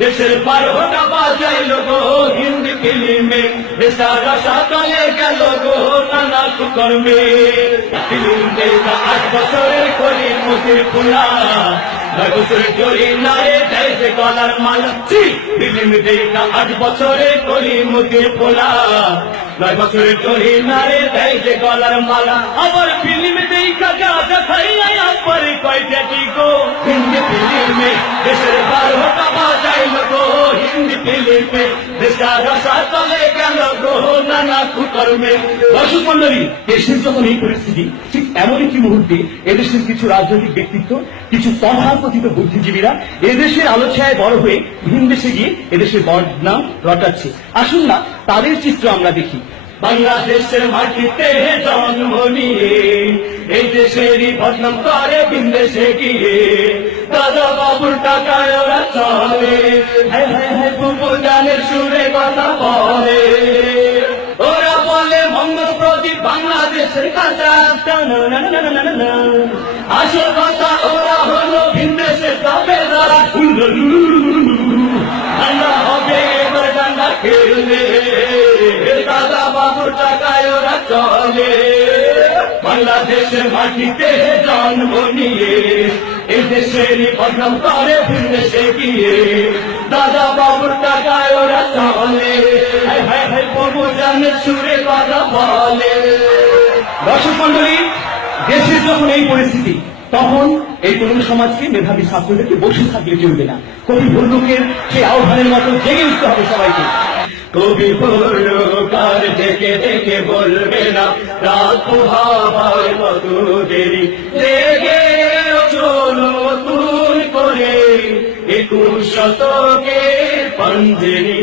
দেশের 12টা বাজাইলো গো হিন্দি ফিল্মে, বেচারা সকালে গেল গো নানা কুকর্মে। ফিল্ম দেখা 8 বছরের কলি মুখের খোলা, 9 বছরের চলি নারে দেয় যে গলার মালা। ফিল্ম দেখা 8 বছরের কলি মুখের খোলা, 9 বছরের চলি নারে দেয় যে গলার মালা। আবার ফিল্ম দেখা গাঁজা খাইয়া আবার কয়টা গো হিন্দি ফিল্মে, দেশের 12টা বাজাইলো গো হিন্দি ফিল্মে, বেচারা সকালে গেল গো নানা কুকর্মে। দর্শক মন্ডলী, দেশের যখন এই পরিস্থিতি, ঠিক এমন একটি মুহূর্তে এদেশের কিছু রাজনৈতিক ব্যক্তিত্ব, কিছু তথাকথিত বুদ্ধিজীবীরা এদেশের আলোচনায় বড় হয়ে ভিন দেশে গিয়ে এদেশের বদনাম রটাচ্ছে। আসুন না তাদের চিত্র আমরা দেখি। বাংলাদেশের মাটিতে জন্ম নিয়ে এই দেশেরই বদনাম করে ভিন দেশে গিয়ে, দাদা বাবুর টাকায় ওরা চলে, হ্যাঁ হ্যাঁ হ্যাঁ বুবু গানের সুরে কথা বলে। ওরা বলে মোহাম্মদ প্রদীপ বাংলাদেশের কাজা, আসল কথা ওরা হলো ভিন দেশের দাবেদার। ঠান্ডা হবে এবার ডান্ডা খেললে, দাদা বাবুর টাকায় ওরা চলে। বাংলাদেশের মাটিতে জন্ম নিয়ে এই দেশের বদনাম করে ভিন দেশে গিয়ে, দাদা বাবুর টাকায় ওরা চলে, হায় হায় হায় বাবু জানের সুরে কথা বলে। দর্শক মন্ডলী, দেশের যখন এই পরিস্থিতি, তখন এই তরুণ সমাজকে, মেধাবী ছাত্রদেরকে বসে থাকলে চলবে না। কবি ভল্লুকের সেই আহ্বানের মতো জেগে উঠতে হবে সবাইকে। কবি ভল্লুকার দেখে দেখে বলবে না রাত পোহাবার কত দেরি, জেগে চলো নতুন করে 21 শতকের পাঞ্জেরি।